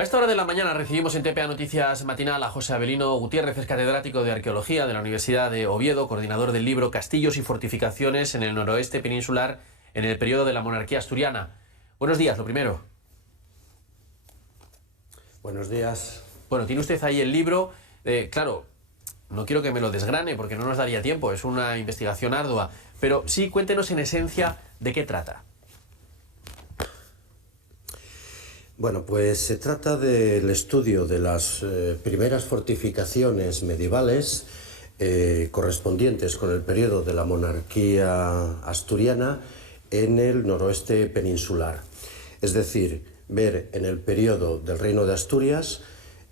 A esta hora de la mañana recibimos en TPA Noticias Matinal a José Avelino Gutiérrez, es catedrático de Arqueología de la Universidad de Oviedo, coordinador del libro Castillos y fortificaciones en el noroeste peninsular en el periodo de la monarquía asturiana. Buenos días, lo primero. Buenos días. Bueno, tiene usted ahí el libro. Claro, no quiero que me lo desgrane porque no nos daría tiempo, es una investigación ardua, pero sí cuéntenos en esencia de qué trata. Bueno, pues se trata del estudio de las primeras fortificaciones medievales correspondientes con el periodo de la monarquía asturiana en el noroeste peninsular. Es decir, ver en el periodo del Reino de Asturias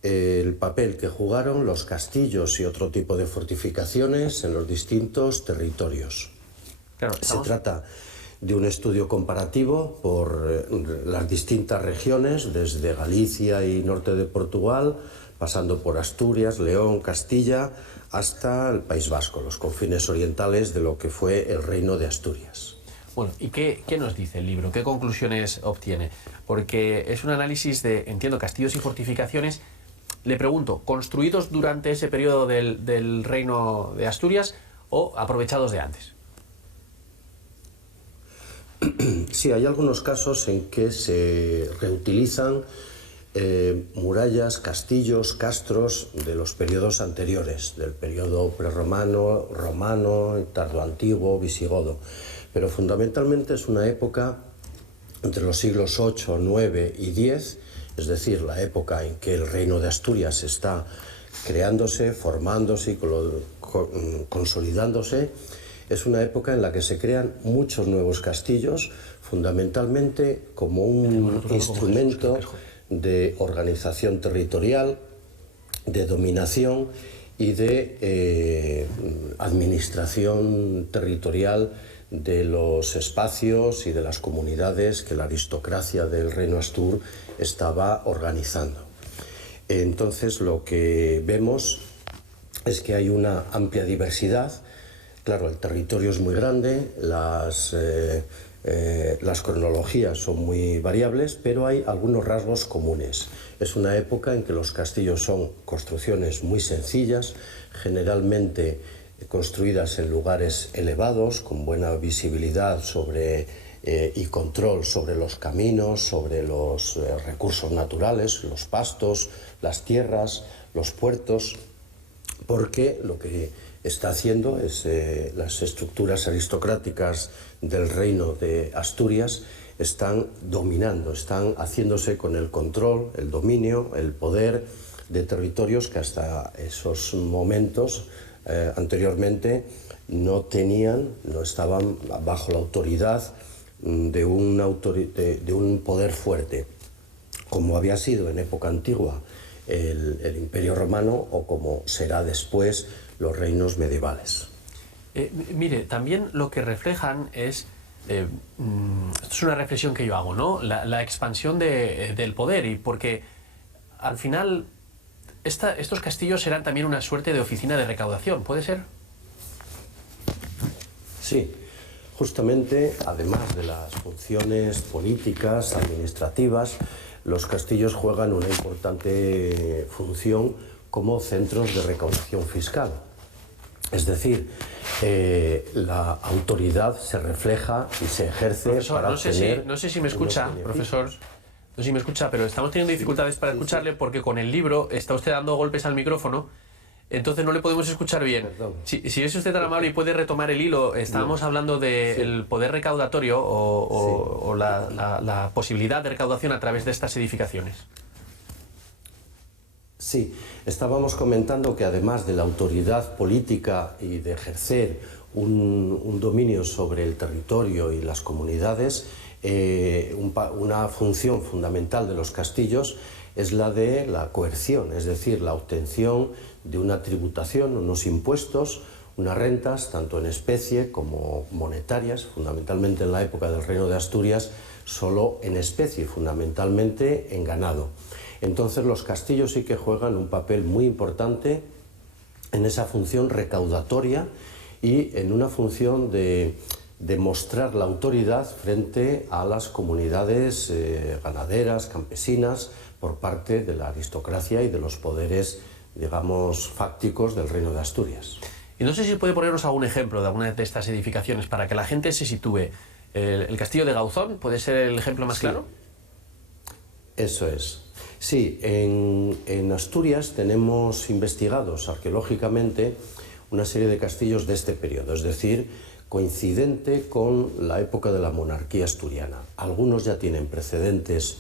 el papel que jugaron los castillos y otro tipo de fortificaciones en los distintos territorios. Claro, Se trata de un estudio comparativo por las distintas regiones, desde Galicia y norte de Portugal, pasando por Asturias, León, Castilla, hasta el País Vasco, los confines orientales de lo que fue el Reino de Asturias. Bueno, ¿y qué nos dice el libro? ¿Qué conclusiones obtiene? Porque es un análisis de, entiendo, castillos y fortificaciones. Le pregunto, ¿construidos durante ese periodo del Reino de Asturias o aprovechados de antes? Sí, hay algunos casos en que se reutilizan murallas, castillos, castros de los periodos anteriores, del periodo prerromano, romano, tardoantiguo, visigodo. Pero fundamentalmente es una época entre los siglos 8, 9 y 10, es decir, la época en que el Reino de Asturias está creándose, formándose y consolidándose. Es una época en la que se crean muchos nuevos castillos, fundamentalmente como un instrumento de organización territorial, de dominación y de administración territorial de los espacios y de las comunidades que la aristocracia del Reino Astur estaba organizando. Entonces lo que vemos es que hay una amplia diversidad. Claro, el territorio es muy grande, las cronologías son muy variables, pero hay algunos rasgos comunes. Es una época en que los castillos son construcciones muy sencillas, generalmente construidas en lugares elevados, con buena visibilidad y control sobre los caminos, sobre los recursos naturales, los pastos, las tierras, los puertos, porque lo que está haciendo es las estructuras aristocráticas del Reino de Asturias están dominando, están haciéndose con el control, el dominio, el poder de territorios que hasta esos momentos anteriormente no estaban bajo la autoridad de un poder fuerte, como había sido en época antigua el Imperio Romano o como será después los reinos medievales. Mire, también lo que reflejan es, esto es una reflexión que yo hago, ¿no? La expansión del poder, y porque al final estos castillos serán también una suerte de oficina de recaudación, ¿puede ser? Sí, justamente, además de las funciones políticas, administrativas, los castillos juegan una importante función como centros de recaudación fiscal. Es decir, la autoridad se refleja y se ejerce, profesor, para obtener... No sé si me escucha, profesor, no sé si me escucha, pero estamos teniendo dificultades para escucharle porque con el libro está usted dando golpes al micrófono, entonces no le podemos escuchar bien. Si es usted tan amable y puede retomar el hilo, estábamos hablando del poder recaudatorio o la posibilidad de recaudación a través de estas edificaciones. Sí, estábamos comentando que además de la autoridad política y de ejercer un dominio sobre el territorio y las comunidades, una función fundamental de los castillos es la de la coerción, es decir, la obtención de una tributación, unos impuestos, unas rentas, tanto en especie como monetarias, fundamentalmente en la época del Reino de Asturias, solo en especie, fundamentalmente en ganado. Entonces los castillos sí que juegan un papel muy importante en esa función recaudatoria y en una función de mostrar la autoridad frente a las comunidades ganaderas, campesinas, por parte de la aristocracia y de los poderes, digamos, fácticos del Reino de Asturias. Y no sé si puede ponernos algún ejemplo de alguna de estas edificaciones para que la gente se sitúe. ¿El castillo de Gauzón puede ser el ejemplo más claro? Eso es. Sí, en Asturias tenemos investigados arqueológicamente una serie de castillos de este periodo, es decir, coincidente con la época de la monarquía asturiana. Algunos ya tienen precedentes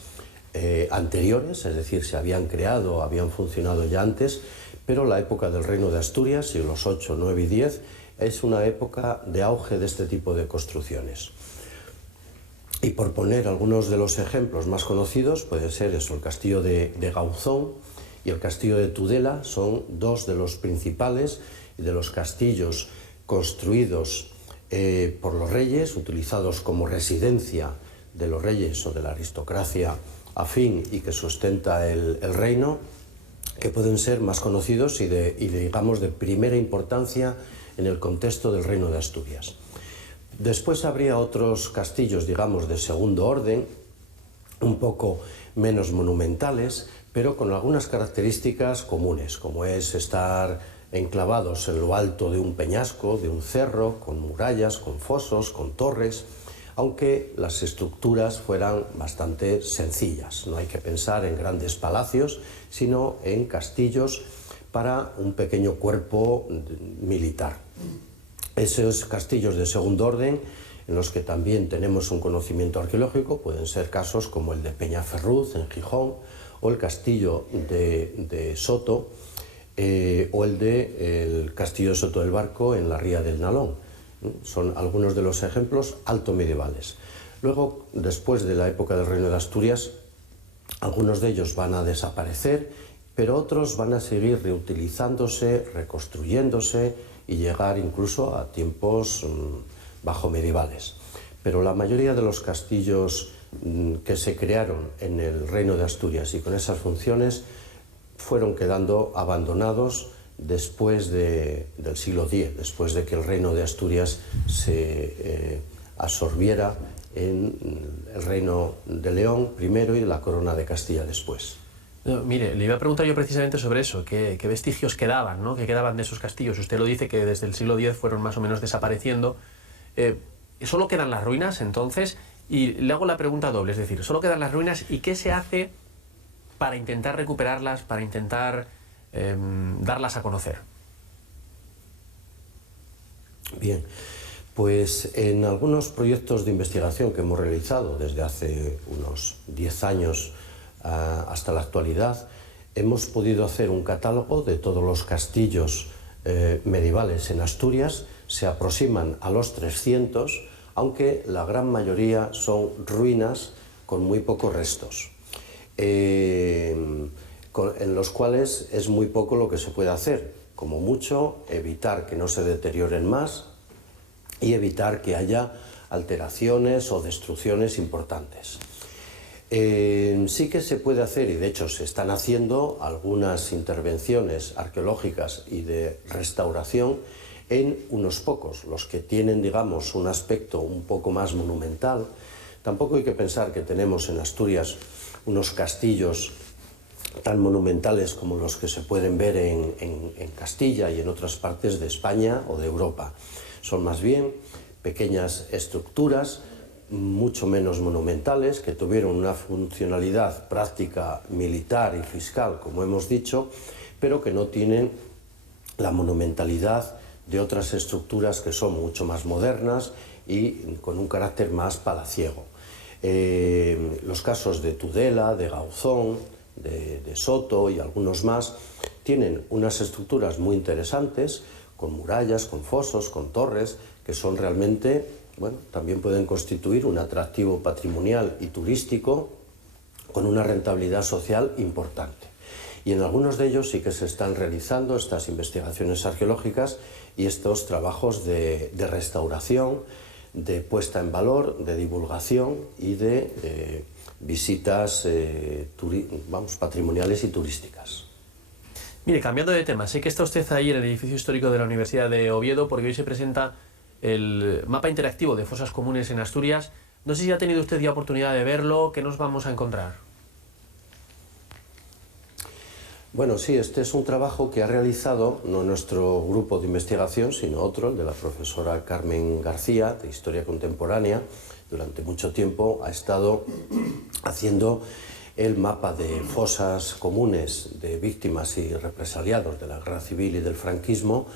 anteriores, es decir, se habían creado, habían funcionado ya antes, pero la época del Reino de Asturias, siglos 8, 9 y 10, es una época de auge de este tipo de construcciones. Y por poner algunos de los ejemplos más conocidos, puede ser eso, el castillo de Gauzón y el castillo de Tudela, son dos de los principales y de los castillos construidos por los reyes, utilizados como residencia de los reyes o de la aristocracia afín y que sustenta el reino, que pueden ser más conocidos y digamos, de primera importancia en el contexto del Reino de Asturias. Después habría otros castillos, digamos, de segundo orden, un poco menos monumentales, pero con algunas características comunes, como es estar enclavados en lo alto de un peñasco, de un cerro, con murallas, con fosos, con torres, aunque las estructuras fueran bastante sencillas. No hay que pensar en grandes palacios, sino en castillos para un pequeño cuerpo militar. Esos castillos de segundo orden, en los que también tenemos un conocimiento arqueológico, pueden ser casos como el de Peñaferruz, en Gijón, o el castillo de Soto, o el castillo de Soto del Barco en la Ría del Nalón. Son algunos de los ejemplos alto medievales. Luego, después de la época del Reino de Asturias, algunos de ellos van a desaparecer, pero otros van a seguir reutilizándose, reconstruyéndose y llegar incluso a tiempos bajo medievales. Pero la mayoría de los castillos que se crearon en el Reino de Asturias y con esas funciones fueron quedando abandonados después del siglo X, después de que el Reino de Asturias se absorbiera en el Reino de León primero y la Corona de Castilla después. No, mire, le iba a preguntar yo precisamente sobre eso, qué vestigios quedaban, ¿no? ¿Qué quedaban de esos castillos? Usted lo dice que desde el siglo X fueron más o menos desapareciendo. ¿Solo quedan las ruinas entonces? Y le hago la pregunta doble, es decir, ¿solo quedan las ruinas y qué se hace para intentar recuperarlas, para intentar darlas a conocer? Bien, pues en algunos proyectos de investigación que hemos realizado desde hace unos 10 años hasta la actualidad, hemos podido hacer un catálogo de todos los castillos medievales en Asturias. Se aproximan a los 300, aunque la gran mayoría son ruinas con muy pocos restos, en los cuales es muy poco lo que se puede hacer, como mucho evitar que no se deterioren más y evitar que haya alteraciones o destrucciones importantes. Sí que se puede hacer, y de hecho se están haciendo, algunas intervenciones arqueológicas y de restauración en unos pocos, los que tienen, digamos, un aspecto un poco más monumental. Tampoco hay que pensar que tenemos en Asturias unos castillos tan monumentales como los que se pueden ver en Castilla y en otras partes de España o de Europa. Son más bien pequeñas estructuras, mucho menos monumentales, que tuvieron una funcionalidad práctica militar y fiscal, como hemos dicho, pero que no tienen la monumentalidad de otras estructuras que son mucho más modernas y con un carácter más palaciego. Los casos de Tudela, de Gauzón, de Soto y algunos más tienen unas estructuras muy interesantes, con murallas, con fosos, con torres, que son realmente, bueno, también pueden constituir un atractivo patrimonial y turístico con una rentabilidad social importante. Y en algunos de ellos sí que se están realizando estas investigaciones arqueológicas y estos trabajos de restauración, de puesta en valor, de divulgación y de visitas patrimoniales y turísticas. Mire, cambiando de tema, sé que está usted ahí en el edificio histórico de la Universidad de Oviedo porque hoy se presenta el mapa interactivo de fosas comunes en Asturias. No sé si ha tenido usted ya oportunidad de verlo, ¿qué nos vamos a encontrar? Bueno, sí, este es un trabajo que ha realizado no nuestro grupo de investigación, sino otro, el de la profesora Carmen García, de Historia Contemporánea. Durante mucho tiempo ha estado haciendo el mapa de fosas comunes de víctimas y represaliados de la Guerra Civil y del franquismo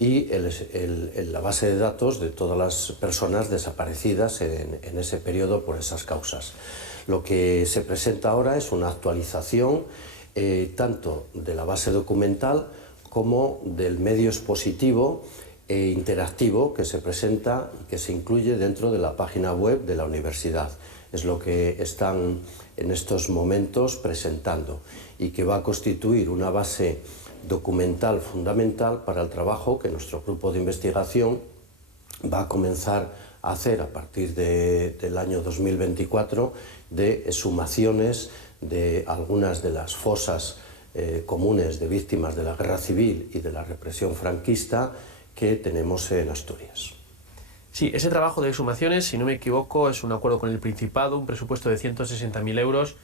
y la base de datos de todas las personas desaparecidas en ese periodo por esas causas. Lo que se presenta ahora es una actualización tanto de la base documental como del medio expositivo e interactivo que se presenta y que se incluye dentro de la página web de la universidad. Es lo que están en estos momentos presentando y que va a constituir una base documental fundamental para el trabajo que nuestro grupo de investigación va a comenzar a hacer a partir del año 2024 de exhumaciones de algunas de las fosas comunes de víctimas de la Guerra Civil y de la represión franquista que tenemos en Asturias. Sí, ese trabajo de exhumaciones, si no me equivoco, es un acuerdo con el Principado, un presupuesto de 160.000 euros.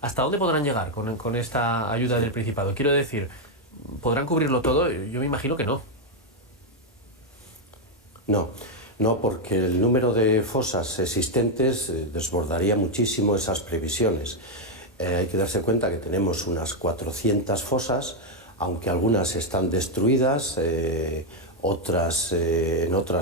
¿Hasta dónde podrán llegar con esta ayuda del Principado? Quiero decir, ¿podrán cubrirlo todo? Yo me imagino que no. No, porque el número de fosas existentes desbordaría muchísimo esas previsiones. Hay que darse cuenta que tenemos unas 400 fosas, aunque algunas están destruidas, en otras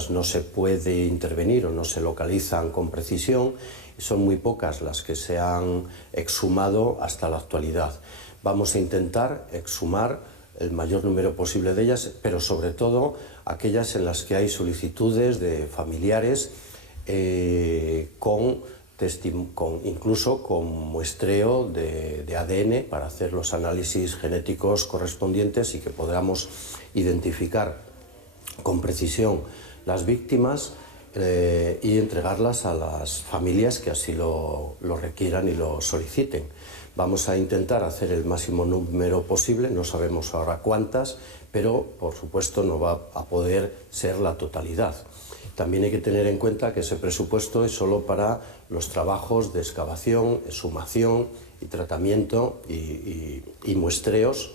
no se puede intervenir o no se localizan con precisión, y son muy pocas las que se han exhumado hasta la actualidad. Vamos a intentar exhumar el mayor número posible de ellas, pero sobre todo aquellas en las que hay solicitudes de familiares incluso con muestreo de ADN para hacer los análisis genéticos correspondientes y que podamos identificar con precisión las víctimas y entregarlas a las familias que así lo requieran y lo soliciten. Vamos a intentar hacer el máximo número posible, no sabemos ahora cuántas, pero por supuesto no va a poder ser la totalidad. También hay que tener en cuenta que ese presupuesto es solo para los trabajos de excavación, exhumación y tratamiento y muestreos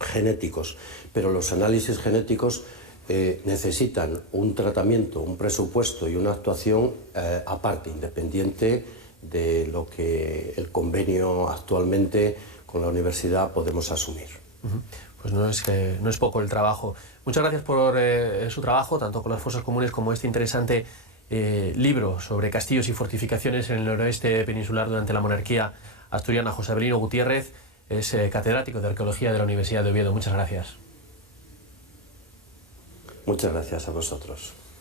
genéticos, pero los análisis genéticos necesitan un tratamiento, un presupuesto y una actuación aparte, independiente de lo que el convenio actualmente con la universidad podemos asumir. Pues no es poco el trabajo. Muchas gracias por su trabajo, tanto con las fosas comunes como este interesante libro sobre castillos y fortificaciones en el noroeste peninsular durante la monarquía asturiana. José Avelino Gutiérrez es catedrático de Arqueología de la Universidad de Oviedo. Muchas gracias. Muchas gracias a vosotros.